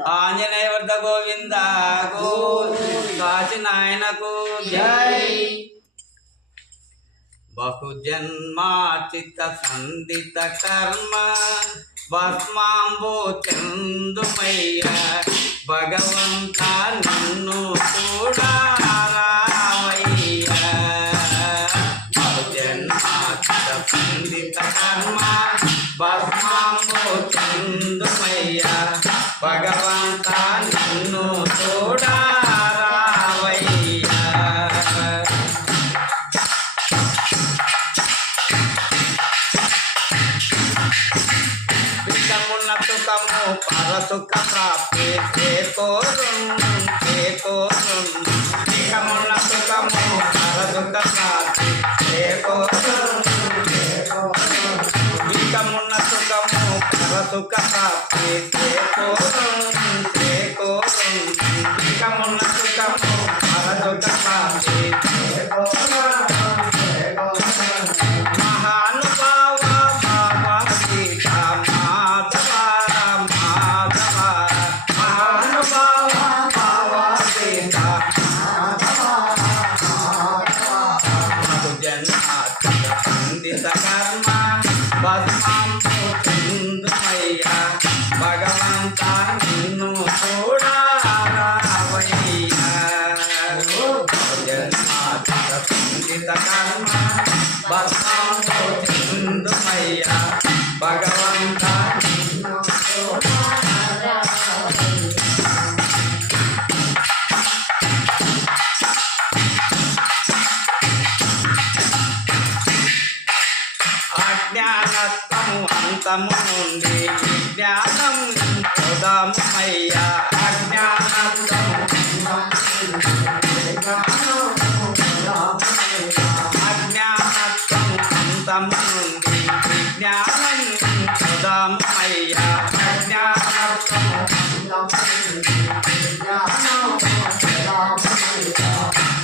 ఆంజనేయ వద్ద గోవింద. కాశీ నాయనకు జై. బహుజన్మాచిత సందిత కర్మ. భస్మాంబో చందుమయ్య భగవ సుఖ ప్రాప్తి కోసం కోసం ఇకమున్న కర్మ బతాంతో చెందుమయ్య భగవంత అజ్ఞానత్వము అంతము నుండి జ్ఞానం పొదమయ్యా అజ్ఞానత్వము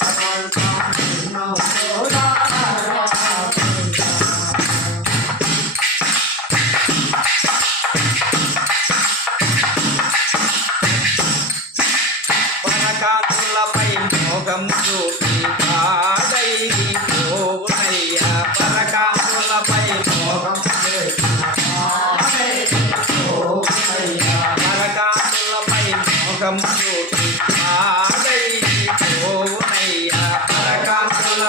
Bye.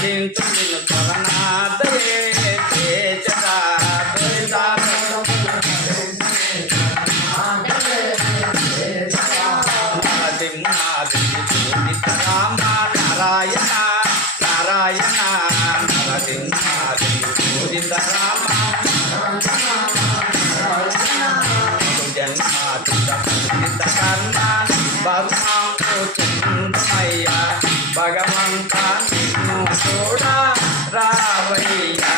భజించు నిన్ను పరనాథయే నారాయణ నారాయణ నరసింహాది పూజిత రామ 欢迎。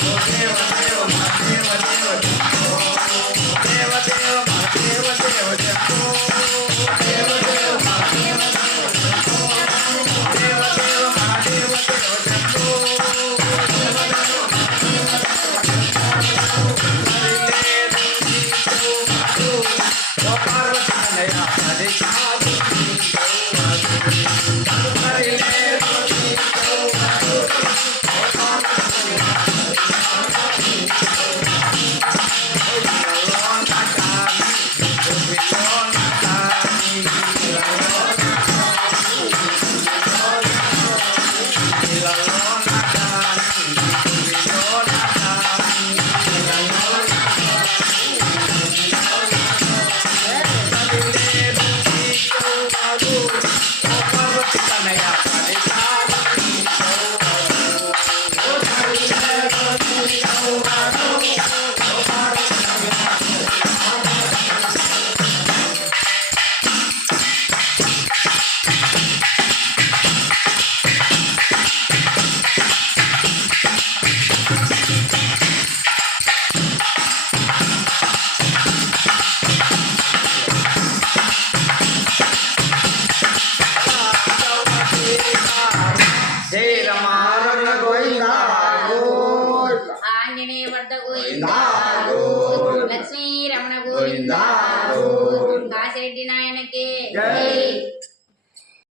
Okay. గోవిందా గోవిందా. లక్ష్మీ రమణ గోవిందా.